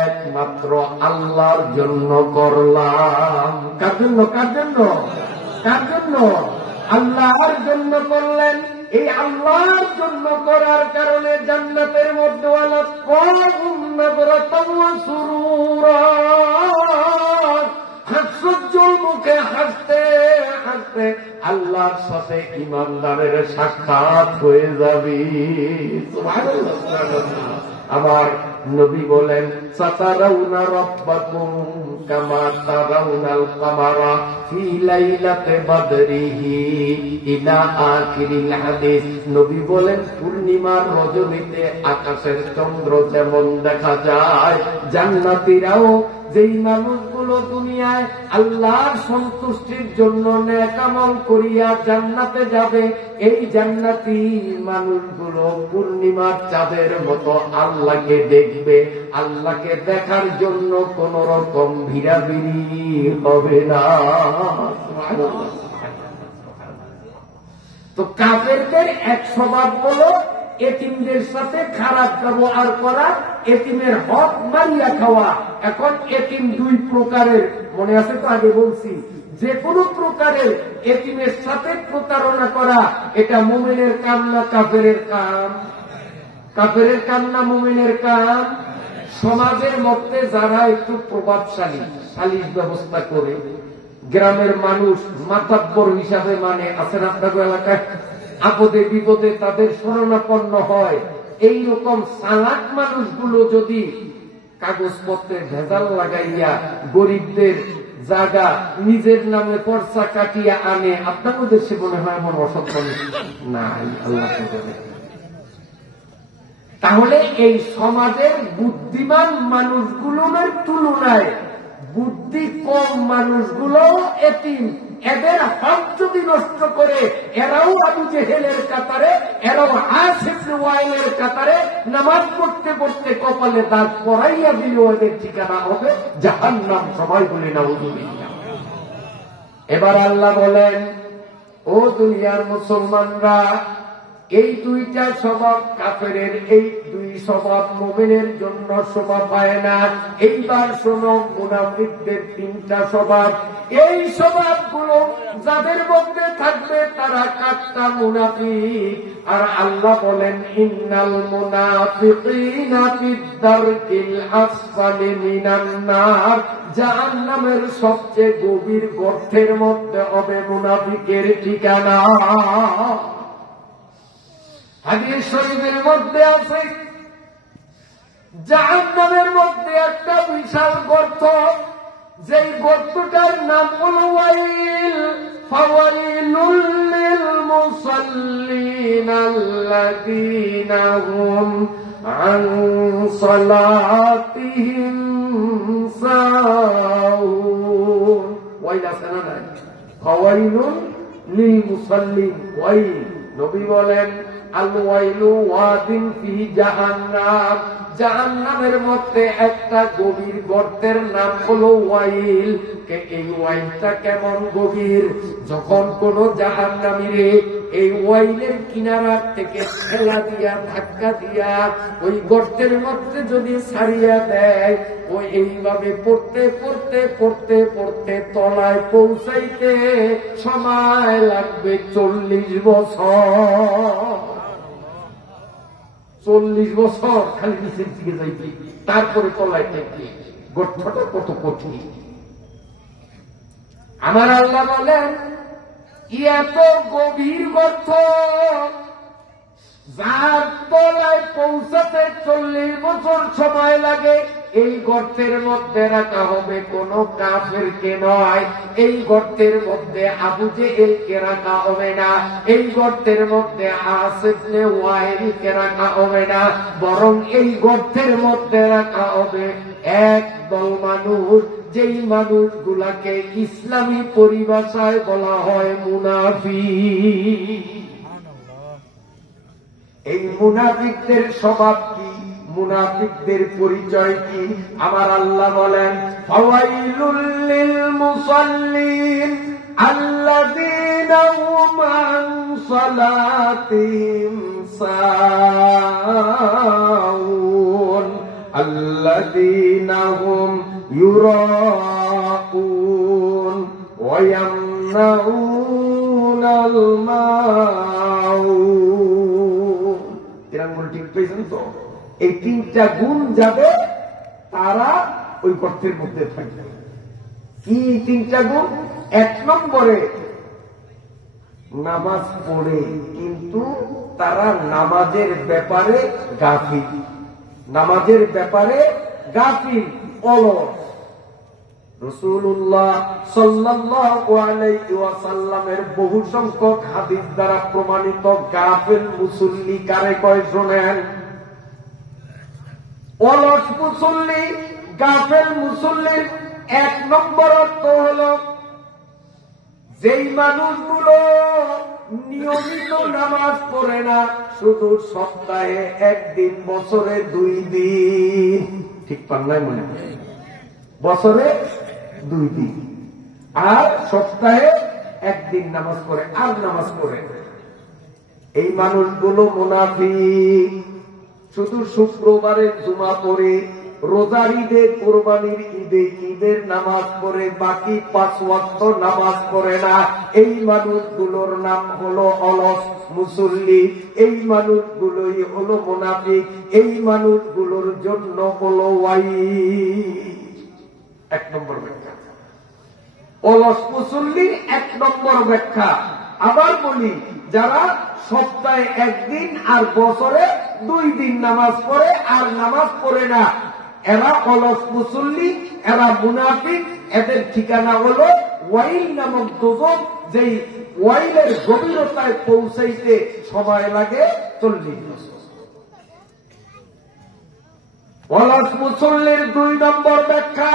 একমাত্র আল্লাহর জন্য করলাম। কার জন্য? কার জন্য? কার জন্য? আল্লাহর জন্য করলেন। এই আল্লাহর জন্য করার কারণে জান্নাতের মধ্যে হাস্যোজ্জ্বল মুখে হাসতে হাসতে আল্লাহর সাথে ইমানদারের সাক্ষাৎ হয়ে যাবে। আমার নবী বলেন সাতারাউনা রাব্বাকুম কামা তারাউনাল কামারা ফি লাইলাতি বদরিহি ইলা আখিরিল হাদিস। নবী বলেন পূর্ণিমার রজনীতে আকাশের চন্দ্র যেমন দেখা যায়, জান্নাতীরাও যেই মানুষগুলো দুনিয়ায় আল্লাহর সন্তুষ্টির জন্য নেক আমল করিয়া জান্নাতে যাবে, এই জান্নাতি মানুষগুলো পূর্ণিমার চাঁদের মতো আল্লাহকে দেখবে। আল্লাহকে দেখার জন্য কোন রকম ভিড়াভিড়ি হবে না। তো কাফেরদের এক স্বভাব হলো এতিমদের সাথে খারাপ ব্যবহার করা, এতিমের হক মারিয়া খাওয়া। এখন এতিম 2 প্রকারের, মনে আছে তো আগে বলছি, যে কোনো প্রকারের এতিমের সাথে প্রতারণা করা, এটা মুমিনের কাম না কাফেরের কাম? কাফেরের কাম না মুমিনের কাম? সমাজের মধ্যে যারা একটু প্রভাবশালী, সালিশ ব্যবস্থা করে, গ্রামের মানুষ মাতাব্বর হিসাবে মানে আছেন আপনাদের এলাকায়, আপদে বিপদে তাদের শরণাপন্ন হয়, এইরকম চালাক মানুষগুলো যদি কাগজপত্রে ভেজাল লাগাইয়া গরিবদের জায়গা নিজের নামে পর্চা কাটিয়া আনে, আপনার উদ্দেশ্যে মনে হয় এমন অসৎ নাই? আল্লাহ তাহলে এই সমাজের বুদ্ধিমান মানুষগুলোর তুলনায় বুদ্ধি কম মানুষগুলো এতিম, এদের হক যদি নষ্ট করে এরাও আবু জেহেলের কাতারে, এরাও আসিফ ইবনে ওয়াইলের কাতারে নামাজ পড়তে পড়তে কপালে দাগ পরাইয়া দিলেও এদের ঠিকানা হবে জাহান্নাম। সবাই বলে নাউযুবিল্লাহ। এবার আল্লাহ বলেন, ও দুনিয়ার মুসলমানরা, এই দুইটা স্বভাব কাফেরের, এই দুই স্বভাব মুমিনের জন্য শোভা পায় না। এইবার শোনো মুনাফিকদের তিনটা স্বভাব। এই স্বভাবগুলো যাদের মধ্যে থাকবে তারা কাট্টা মুনাফিক। আর আল্লাহ বলেন, ইন্নাল মুনাফিকিনা ফিদ-দারকিল আসফালি মিনান নার, জাহান্নামের সবচেয়ে গভীর গর্তের মধ্যে হবে মুনাফিকের ঠিকানা। হাদিস শরীফের মধ্যে আছে, জাহান্নামের মধ্যে একটা বিশাল গর্ত, যেই গর্তটার নাম হল ওয়াইল। ফাওয়াইলুল লিল মুসাল্লিন আল্লাযীনা হুম আন সালাতিহিম সাহুন। ওয়াইল আছে না নাই? ফাওয়াইলুল লিল মুসাল্লিন। ওয়াইল, নবী বলেন, আল ওয়াইলু ওয়াদিন ফি জাহান্নাম, জাহান্নামের মধ্যে একটা গভীর গর্তের নাম হলো ওয়াইল। এই ওয়াইলটা কেমন গভীর? যখন কোন জাহান্নামীরে এই ওয়াইলের কিনারা থেকে ঠেলা দিয়া, ধাক্কা দিয়া ওই গর্তের মধ্যে যদি ছাড়িয়া দেয়, ও এইভাবে পড়তে পড়তে পড়তে পড়তে তলায় পৌঁছাইতে সময় লাগবে 40 বছর। 40 বছর খালি নিচের দিকে যাইতে, তারপরে তলায় থাকবে। গর্তটা কত কঠিন! আমার আল্লাহ বলেন, এত গভীর গর্ত, যার তলায় পৌঁছাতে 40 বছর সময় লাগে, এই গর্তের মধ্যে রাখা হবে কোন কাফেরকে নয়। এই গর্তের মধ্যে আবু জেহেলকে রাখা হবে না, এই গর্তের মধ্যে আসিফ ইবনে ওয়াইলকে রাখা হবে না, বরং এই গর্তের মধ্যে রাখা হবে একদল মানুষ, যেই মানুষগুলাকে ইসলামী পরিভাষায় বলা হয় মুনাফিক। এই মুনাফিকদের স্বভাব কি? মুনাফিকদের পরিচয় কি? আমার আল্লাহ বলেন, ফাওয়াইলুল লিল মুসাল্লিন আল্লাযীনা হুম আন সালাতিহিম সাহুন আল্লাযীনা হুম ইউরাউন ওয়া ইয়ামনাউনাল মাউন। তিরাঙ্গুল ঠিক পেয়েছেন তো? এই তিনটা গুণ যাবে, তারা ওই গর্তের মধ্যে থাকবে। কি তিনটা গুণ? 1 নম্বরে নামাজ পড়ে, কিন্তু তারা নামাজের ব্যাপারে গাফিল। নামাজের ব্যাপারে গাফিল, অলস। রাসূলুল্লাহ সাল্লাল্লাহু আলাইহি ওয়াসাল্লামের বহু সংখ্যক হাদিস দ্বারা প্রমাণিত গাফিল মুসল্লি কারে কয় শোনেন? অলস মুসল্লি, গাফিল মুসল্লির 1 নম্বর অর্থ হল যেই মানুষগুলো নিয়মিত নামাজ পড়ে না, শুধু সপ্তাহে 1 দিন, বছরে 2 দিন, ঠিক পান নাই মনে হয়, বছরে 2 দিন আর সপ্তাহে 1 দিন নামাজ পড়ে, আর নামাজ পড়ে, এই মানুষগুলো মুনাফিক। শুধু শুক্রবারে জুমা পড়ে, রোজার ঈদে, কোরবানির ঈদে, ঈদের নামাজ পড়ে বাকি 5 ওয়াক্ত নামাজ পড়ে না, এই মানুষগুলোর নাম হলো অলস মুসল্লি, এই মানুষগুলোই হলো মুনাফিক, এই মানুষগুলোর জন্য হলো এক নম্বর ব্যাখ্যা। অলস মুসল্লির 1 নম্বর ব্যাখ্যা। আবার বলি, যারা সপ্তাহে 1 দিন আর বছরে 2 দিন নামাজ পড়ে আর নামাজ পড়ে না, এরা অলস মুসল্লি, এরা মুনাফিক, এদের ঠিকানা হলো ওয়াইল নামক দোজখ, যেই ওয়াইলের গভীরতায় পৌঁছাইতে সময় লাগে 40 বছর। অলস মুসল্লির 2 নম্বর ব্যাখ্যা,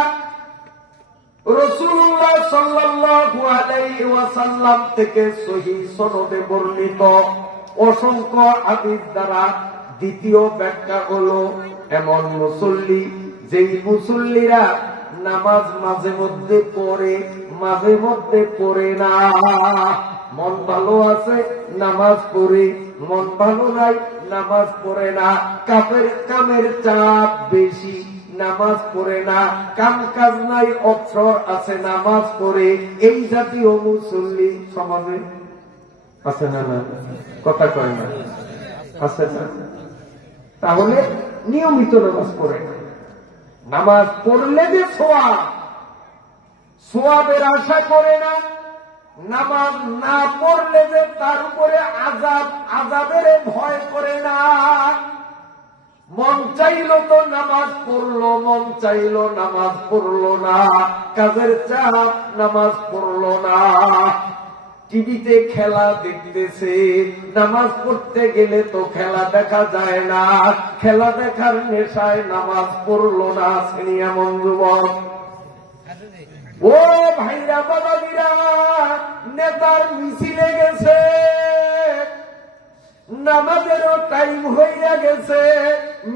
রাসূলুল্লাহ সাল্লাল্লাহু আলাইহি ওয়াসাল্লাম থেকে সহিহ সনদে বর্ণিত অসংখ্য হাদিস দ্বারা দ্বিতীয় ব্যাখ্যা হলো এমন মুসল্লি, যেই মুসল্লিরা নামাজ মাঝে মধ্যে পড়ে, মাঝে মধ্যে পড়ে না। মন ভালো আছে নামাজ পড়ে, মন ভালো নাই নামাজ পড়ে না। কামের চাপ বেশি, নামাজ পড়ে না। কাম কাজ নাই, অবসর আছে, নামাজ পড়ে। এই জাতীয় মুসল্লি সমাজে আছে না? না, কথা কয় না, আছে না? তাহলে নিয়মিত নামাজ পড়ে না। নামাজ পড়লে যে সোয়াবের আশা করে না, নামাজ না পড়লে যে তার উপরে আযাবের ভয় করে না। মন চাইল তো নামাজ পড়লো, মন চাইল নামাজ পড়লো না। কাজের চাপ, নামাজ পড়লো না। টিভিতে খেলা দেখতেছে, নামাজ পড়তে গেলে তো খেলা দেখা যায় না। খেলা দেখার নেশায় নামাজ পড়লো না। শ্রেণী এমন যুবক। ও ভাইরা বাবাজিরা, নেতার মিছিলে গেছে, নামাজেরও টাইম হইয়া গেছে,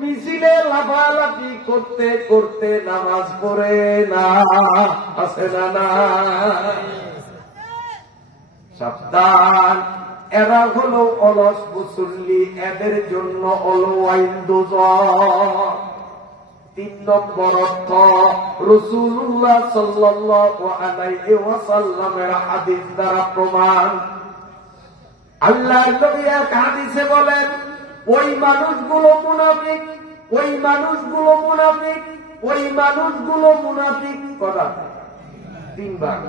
মিছিলে লাফালাফি করতে করতে নামাজ পড়ে না। আছে না? না, সাবধান, এরা হলো অলস মুসল্লি, এদের জন্য হলো ওয়াইল দোজখ। 3 নম্বর অর্থ, রাসূলুল্লাহ সাল্লাল্লাহু আলাইহি ওয়াসাল্লামের হাদিস দ্বারা প্রমাণ। আল্লাহর নবী এক হাদিসে বলেন, ওই মানুষগুলো মুনাফিক, ওই মানুষগুলো মুনাফিক, ওই মানুষগুলো মুনাফিক। কথা 3 বার,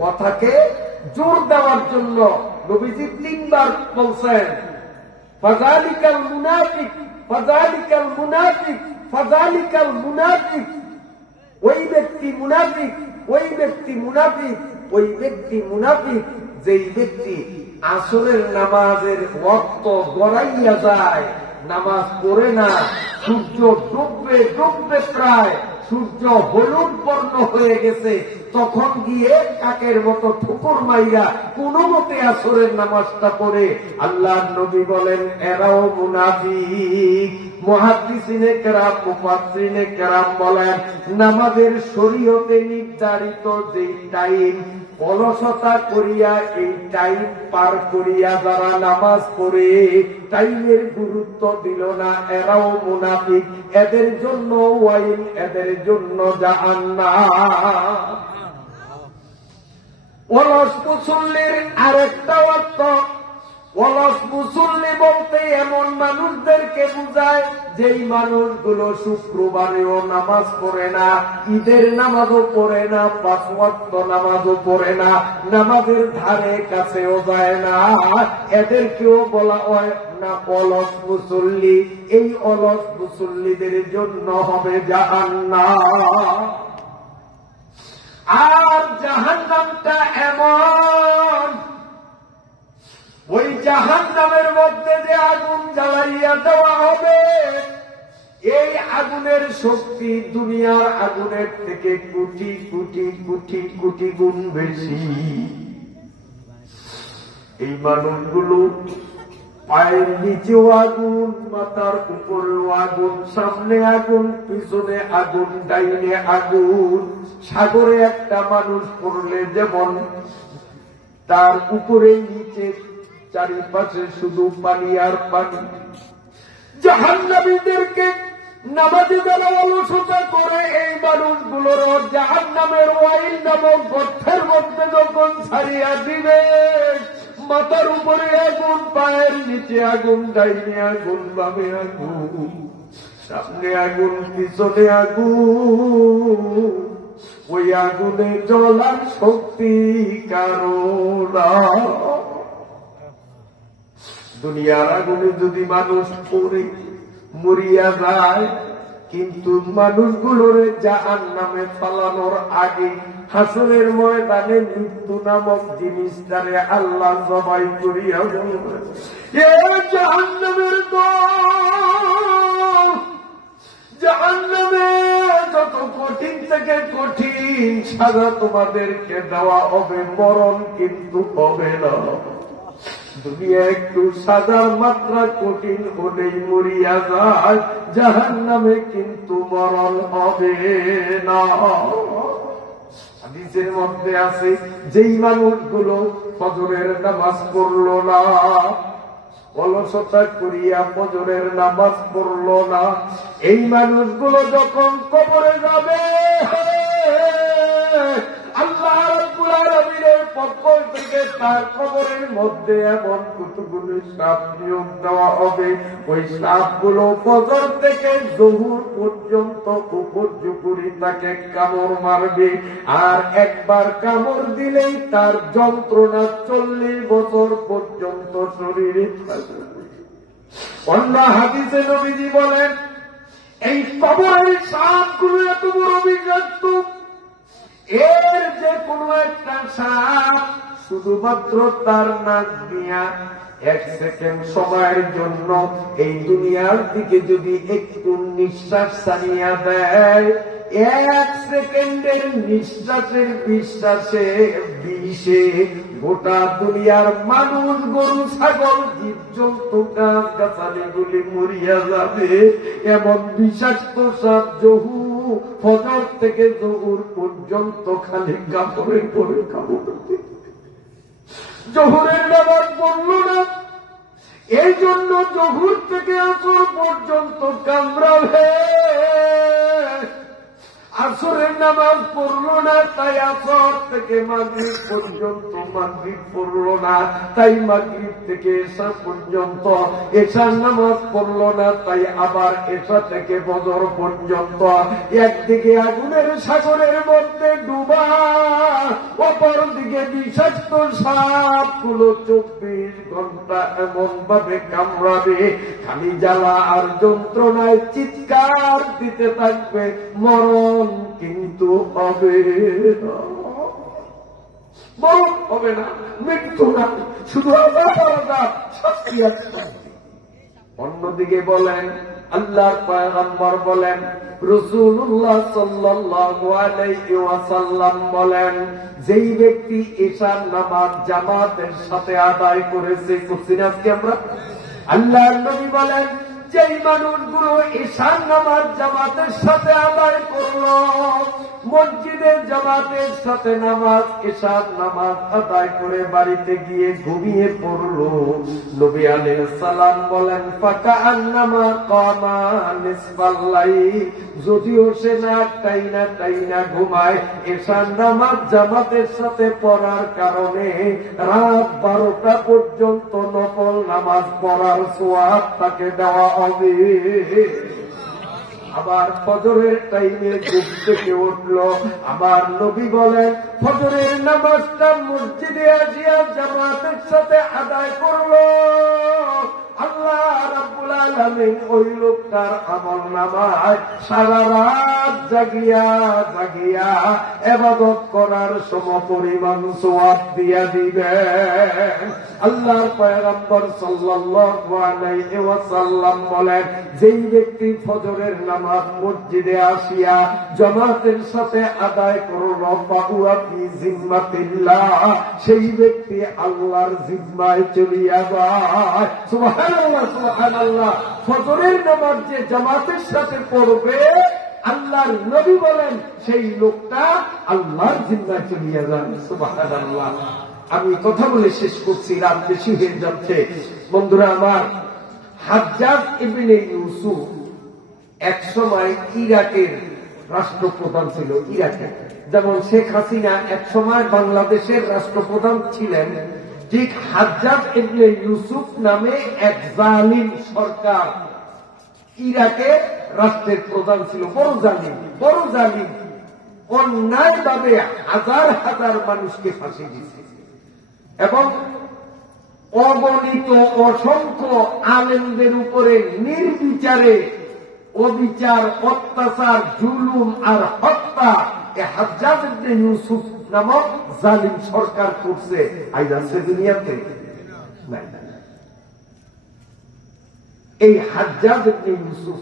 কথাকে জোর দেওয়ার জন্য নবীজি 3 বার বলছেন, ফাযালিকাল মুনাফিক, ফাযালিকাল মুনাফিক, ফাযালিকাল মুনাফিক। ওই ব্যক্তি মুনাফিক, ওই ব্যক্তি মুনাফিক, ওই ব্যক্তি মুনাফিক, যেই ব্যক্তি আসরের নামাজের ওয়াক্ত গড়াইয়া যায়, নামাজ পড়ে না, সূর্য ডুববে ডুববে, প্রায় সূর্য হলুদ বর্ণ হয়ে গেছে, তখন গিয়ে কাকের মতো ঠুকুর মাইরা কোন মতে আসরের নামাজটা পড়ে। আল্লাহর নবী বলেন, এরাও মুনাফিক। মুহাদ্দিসিনে কেরাম, মুফাসসিরিনে কেরাম বলেন, নামাজের শরীয়তে নির্ধারিত যে টাইম, অলসতা করিয়া এই টাইম পার করিয়া যারা নামাজ পড়ে, টাইমের গুরুত্ব দিল না, এরাও মুনাফিক। এদের জন্য ওয়াইল, এদের জন্য জাহান্নাম। অলস মুসল্লির আরেকটা অর্থ, অলস মুসল্লি বলতে এমন মানুষদেরকে বুঝায় যেই মানুষগুলো শুক্রবারেও নামাজ পড়ে না, ঈদের নামাজও পড়ে না, 5 ওয়াক্ত নামাজও পড়ে না, নামাজের ধারে কাছেও যায় না। এদেরকেও বলা হয় না অলস মুসল্লি। এই অলস মুসল্লিদের জন্য হবে জাহান্নাম। আর জাহান্নামটা এমন, ওই জাহান্নামের মধ্যে যে আগুন জ্বালাইয়া দেওয়া হবে, এই আগুনের শক্তি দুনিয়ার আগুনের থেকে কোটি কোটি কোটি কোটি গুণ বেশি। এই মানুষগুলো পায়ের নিচেও আগুন, মাথার উপরেও আগুন, সামনে আগুন, পিছনে আগুন, ডাইনে আগুন। সাগরে একটা মানুষ পড়লে যেমন তার উপরে নিচে চারিপাশে শুধু পানি আর পানি, জাহান্নামীদেরকে নামাজে যারা অলসতা করে এই মানুষগুলোর জাহান্নামের ওয়াইল নামক গর্তের মধ্যে যখন ছাড়িয়া দিবে, মাথার উপরে আগুন, পায়ের নিচে আগুন, ডাইনে আগুন, বামে আগুন, সামনে আগুন, পিছনে আগুন, ওই আগুনে জ্বলার শক্তি কারো না। দুনিয়ার আগুনে যদি মানুষ পড়ে মরিয়া যায়, কিন্তু মানুষগুলোর জাহান্নামে ফালানোর আগে হাসরের ময়দানে মৃত্যু নামক জিনিসটারে আল্লাহ জবাই করিয়া জাহান্নামের দল, জাহান্নামে যত কঠিন থেকে কঠিন সাজা তোমাদেরকে দেওয়া হবে, মরণ কিন্তু হবে না। দুনিয়া একটু সাজার মাত্রা কঠিন হলেই মরিয়া যায়, জাহান্নামে কিন্তু মরণ হবে না। হাদিসের মধ্যে আছে, যেই মানুষগুলো ফজরের নামাজ পড়লো না, অলসতা করিয়া ফজরের নামাজ পড়লো না, এই মানুষগুলো যখন কবরে যাবে, আল্লাহ রাব্বুল আলামিনের পক্ষ থেকে তার কবরের মধ্যে এমন কতগুলো সাপ নিয়োগ দেওয়া হবে, ওই সাপগুলো ফজর থেকে জোহর পর্যন্ত উপর্যুপুরি তাকে কামড় মারবে, আর একবার কামড় দিলেই তার যন্ত্রণা 40 বছর পর্যন্ত শরীরে থাকবে। অন্য হাদিসে নবীজি বলেন, এই কবরের সাপগুলো এত বড় বিষাক্ত, এর যে কোনো একটা সাপ শুধুমাত্র তার নাক দিয়া 1 সেকেন্ড সময়ের জন্য এই দুনিয়ার দিকে যদি একটু নিঃশ্বাস ছাড়িয়া দেয়, 1 সেকেন্ডের নিঃশ্বাসের বিশ্বাসে বিষে গোটা দুনিয়ার মানুষ, গরু, ছাগল, জীবজন্তু, গাছ গাছালিগুলি মরিয়া যাবে। এমন বিষাক্ত সাপ জহু ফজর থেকে জহুর পর্যন্ত খালি কাপড়ের পরে কাপড়, জহুরের নামাজ পড়ল না, এই জন্য জহুর থেকে আসর পর্যন্ত কামড়াবে। আসরের নামাজ পড়লো না, তাই আসর থেকে মাগরিব পর্যন্ত মাগরিব পড়লো না, তাই মাগরিব থেকে এশা পর্যন্ত এশার নামাজ পড়লো না, তাই আবার এশা থেকে ফজর পর্যন্ত একদিকে আগুনের সাগরের মধ্যে ডুবা, অপর দিকে বিষাক্ত সাপগুলো 24 ঘন্টা এমন ভাবে কামড়াবে, খালি জ্বালা আর যন্ত্রণায় চিৎকার দিতে থাকবে, মরণ কিন্তু হবে না, মরণ হবে না, মৃত্যু না, শুধু শাস্তি আছে। অন্যদিকে বলেন, আল্লাহর পয়গম্বর বলেন, রাসূলুল্লাহ সাল্লাল্লাহু আলাইহি ওয়াসাল্লাম বলেন, যেই ব্যক্তি ঈশার নামাজ জামাতের সাথে আদায় করেছে, কুসিনাজকে আমরা, আল্লাহর নবী বলেন, যেই মানুষগুলো ঈশার নামাজ জামাতের সাথে আদায় করলো, মসজিদের জামাতের সাথে নামাজ, ঈশার নামাজ আদায় করে বাড়িতে গিয়ে ঘুমিয়ে পড়লো, নবী আলাইহিস সালাম বলেন, ফাকাআন্নামা কামা নিসফাল লাইল, যদিও সে না টাইনা ঘুমায়, ঈশার নামাজ জামাতের সাথে পড়ার কারণে রাত 12টা পর্যন্ত নফল নামাজ পড়ার সওয়াব তাকে দেওয়া হবে। আবার ফজরের টাইমে ঘুম থেকে উঠলো, আবার নবী বলেন, ফজরের নামাজটা মসজিদে আসিয়া জামাতের সাথে আদায় করলো, আল্লাহ রাব্বুল আলামিন ওই লোকটার আমল নামায় সারা রাত জাগিয়া ইবাদত করার সমপরিমাণ সওয়াব দিয়া দিবেন। আল্লাহর পয়গম্বর সাল্লাল্লাহু আলাইহি ওয়াসাল্লাম বলেন, যেই ব্যক্তি ফজরের নামাজ মসজিদে আসিয়া জামাতের সাথে আদায় করল, ফাহুয়া ফি জিম্মাতিল্লাহ, সেই ব্যক্তি আল্লাহর জিম্মায় চলিয়া যায়। সুবহানাল্লাহ, সুবহানাল্লাহ। ফজরের নামাজ যে জামাতের সাথে পড়বে, আল্লাহর নবী বলেন, সেই লোকটা আল্লাহর জিম্মায় চলিয়া যায়। সুবহানাল্লাহ। আমি কথা বলে শেষ করছি, রাত বেশি হয়ে যাচ্ছে। বন্ধুরা আমার, হাজ্জাজ ইবনে ইউসুফ একসময় ইরাকের রাষ্ট্রপ্রধান ছিল। ইরাকের যেমন শেখ হাসিনা একসময় বাংলাদেশের রাষ্ট্রপ্রধান ছিলেন, ঠিক হাজ্জাজ ইবনে ইউসুফ নামে এক জালিম সরকার ইরাকের রাষ্ট্রের প্রধান ছিল। বড় জালিম অন্যায় ভাবে হাজার হাজার মানুষকে ফাঁসি দিয়েছে এবং অগণিত অসংখ্য আলেমদের উপরে নির্বিচারে অবিচার, অত্যাচার, জুলুম আর হত্যা হাজ্জাজ ইবনে ইউসুফ নামক জালিম সরকার করছে। আজ আছে দুনিয়াতে নাই। এই হাজ্জাজ ইবনে ইউসুফ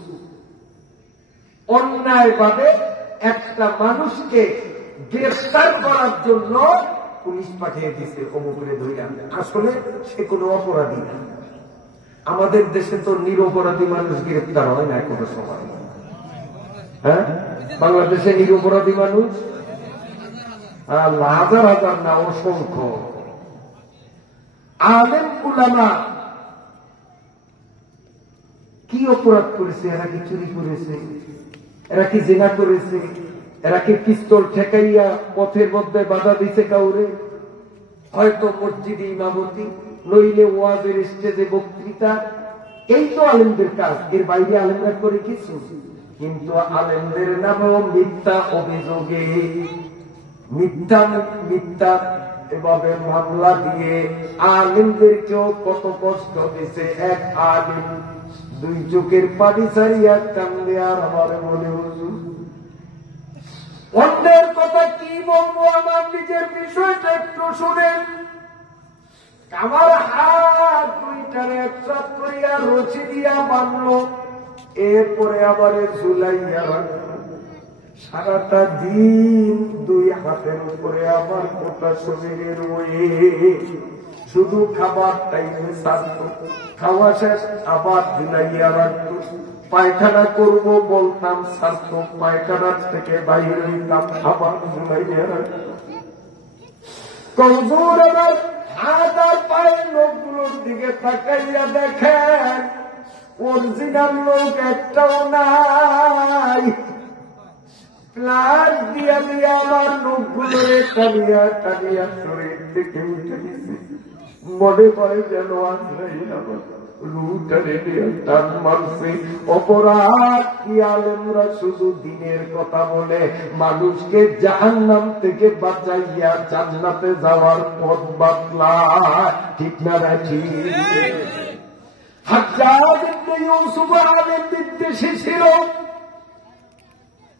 অন্যায়ভাবে একটা মানুষকে গ্রেফতার করার জন্য পুলিশ পাঠিয়ে দিচ্ছে অমুকুরে ধইরা। আসলে সে কোনো অপরাধী না। আমাদের দেশে তো নিরপরাধী মানুষ গ্রেফতার হয় না কোনো সময়। হ্যাঁ, বাংলাদেশে নিরপরাধী মানুষ হাজার হাজার না, অসংখ্য। আলেম উলামা কি অপরাধ করেছে? এরা কি চুরি করেছে? এরা কি জিনা করেছে? এরা কি পিস্তল ঠেকাইয়া পথের মধ্যে বাধা দিছে কাউরে? হয়তো মসজিদে ইমামতি, নইলে ওয়াজের স্টেজে বক্তৃতা। এই তো আলেমদের কাজ, এর বাইরে আলেমরা করে কিছু। কিন্তু আলেমদের নামেও মিথ্যা অভিযোগে মিথ্যা এভাবে মামলা দিয়ে আলেমদেরকেও কত কষ্ট দিছে। এক আলেম দুই চোখের পানি ছাড়িয়া কান্দে আর আমার মনে হুজুর অন্যের কথা কি বলবো, আমার নিজের বিষয়টা একটু শুনেন। আমার হাত দুইটারে একসাথ করিয়া রশি দিয়া বাঁধলো, এরপরে আবার ঝুলাইয়া রাখলো। সারাটা দিন দুই হাতের উপরে আমার গোটা শরীরের শুধু খাবার টাইমে ছাড়তো, খাওয়া শেষ আবার ঝুলাইয়া রাখতো। পায়খানা করব বলতাম ছাড়তো, পায়খানার থেকে বাইরে হইতাম আবার ঝুলাইয়া রাখতো। কমজোর আবার হাত আর পায়ের লোকগুলোর দিকে তাকাইয়া দেখেন, অরিজিনাল লোক একটাও নাই। প্লাস দিয়া দিয়া আমার লোকগুলো টানিয়া টানিয়া শরীর থেকে উঠে গেছে। মনে করে যেন অপরাধ কি আলেমরা শুধু দিনের কথা বলে মানুষকে জাহান্নাম থেকে বাঁচাইয়া জান্নাতে যাওয়ার পথ বাতলায়, ঠিক না রাজি? হাজ্জাজ ইবনে ইউসুফ আলেম বিদ্বেষী ছিল,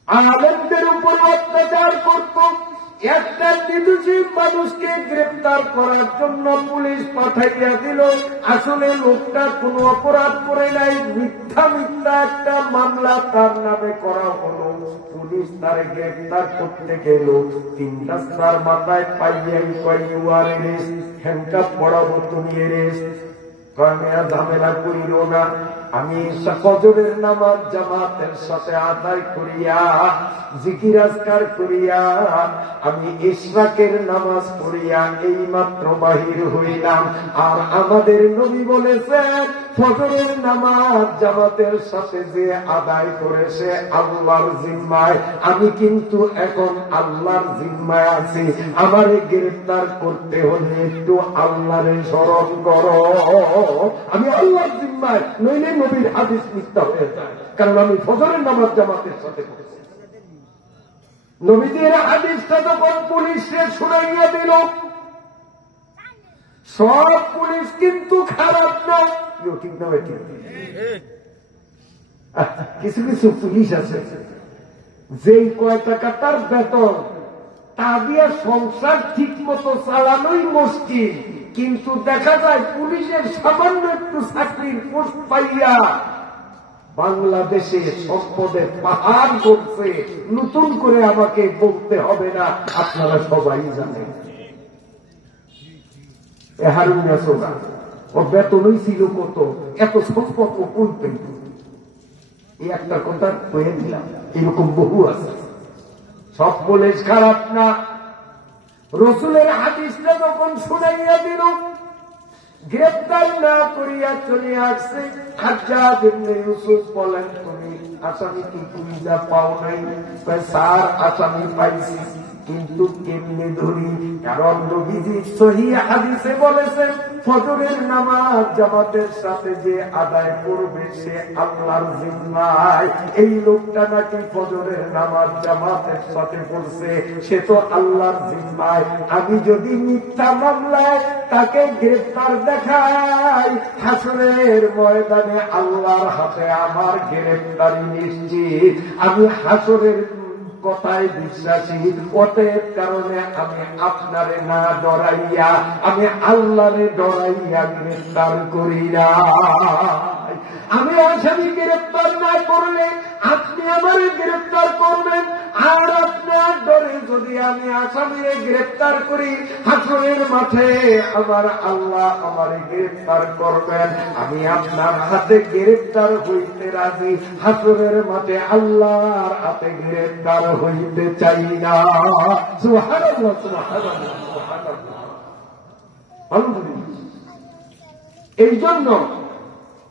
আলেমদের উপর অত্যাচার করত। একটা বিদেশি মানুষকে গ্রেফতার করার জন্য পুলিশ পাঠাইয়া দিল। আসলে লোকটা কোনো অপরাধ করে নাই, মিথ্যা একটা মামলা তার নামে করা হলো। পুলিশ তার গ্রেফতার করতে গেল, 3 রাস্তার মাথায় পাইয়াই হ্যান্ডকাপ পড়াবো, তুমি রেস্ট ঝামেলা করিল না। আমি ফজরের নামাজ জামাতের সাথে আদায় করিয়া জিকির আজকার করিয়া আমি ইশরাকের নামাজ পড়িয়া এই মাত্র বাহির হইলাম। আর আমাদের নবী বলেছেন, ফজরের নামাজ জামাতের সাথে যে আদায় করেছে আল্লাহর জিম্মায়, আমি কিন্তু এখন আল্লাহর জিম্মায় আছি। আমারে গ্রেফতার করতে হলে একটু আল্লাহরে স্মরণ করো। আমি আল্লাহর জিম্মায়, নইলে নবীর হাদিস মিথ্যা হয়ে যায়, কারণ আমি ফজরের নামাজ জামাতের সাথে করেছি। নবীদের হাদিসটা যখন পুলিশে শুনাইয়া দিল, সব পুলিশ কিন্তু খারাপ না, ঠিক না? কিছু কিছু পুলিশ আছে যেই কয় টাকা তার বেতন, তা দিয়ে সংসার ঠিক মতো চালানোই মুশকিল। কিন্তু দেখা যায় পুলিশের সামান্য একটু চাকরির পোস্ট পাইয়া বাংলাদেশে সম্পদের পাহাড় করছে। নতুন করে আমাকে বলতে হবে না, আপনারা সবাই জানেন। হারুন সোনা ও বেতনই ছিল কত, এত সম্পদ ও কই পেল? এই একটা কথা কয়ে দিলাম, এরকম বহু আছে। সব পুলিশ খারাপ না। রসুলের হাদিসটা যখন শুনাইয়া দিল, গ্রেফতার না করিয়া চলে আসছে। হাজ্জাজ ইবনে ইউসুফ বলেন, তুমি আসামি কি কুইজা পাও নাই? স্যার আসামি পাইছি, কিন্তু কেমনে ধরি? কারণ নবীজি সহিহ হাদিসে বলেছেন, ফজরের নামাজ জামাতের সাথে যে আদায় করবে সে আল্লাহর জিম্মায়। এই লোকটা নাকি ফজরের নামাজ জামাতের সাথে পড়ছে, সে তো আল্লাহর জিম্মায়। আমি যদি মিথ্যা মামলায় তাকে গ্রেফতার দেখাই, হাসরের ময়দানে আল্লাহর হাতে আমার গ্রেফতারি নিশ্চিত। আমি হাসরের কথায় বিশ্বাসী, অতএব কারণে আমি আপনারে না ডরাইয়া, আমি আল্লাহরে ডরাইয়া গ্রেফতার করি না। আমি আসামি গ্রেফতার না করলে আপনি আমার গ্রেফতার করবেন, আর আপনার ডরে যদি আমি আসামিরে গ্রেফতার করি, হাসরের মাঠে আমার আল্লাহ আমার গ্রেফতার করবেন। আমি আপনার হাতে গ্রেফতার হইতে রাজি, হাসরের মাঠে আল্লাহর হাতে গ্রেফতার হইতে চাই না। সুবহানাল্লাহ, সুবহানাল্লাহ, সুবহানাল্লাহ। আলহামদুলিল্লাহ। এই জন্য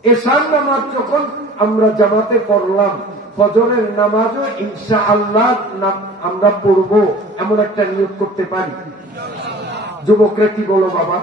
এশার নামাজ যখন আমরা জামাতে পড়লাম, ফজরের নামাজও ইনশাআল্লাহ আমরা পড়বো, এমন একটা নিয়োগ করতে পারি। যুবকরা কি বলো বাবা?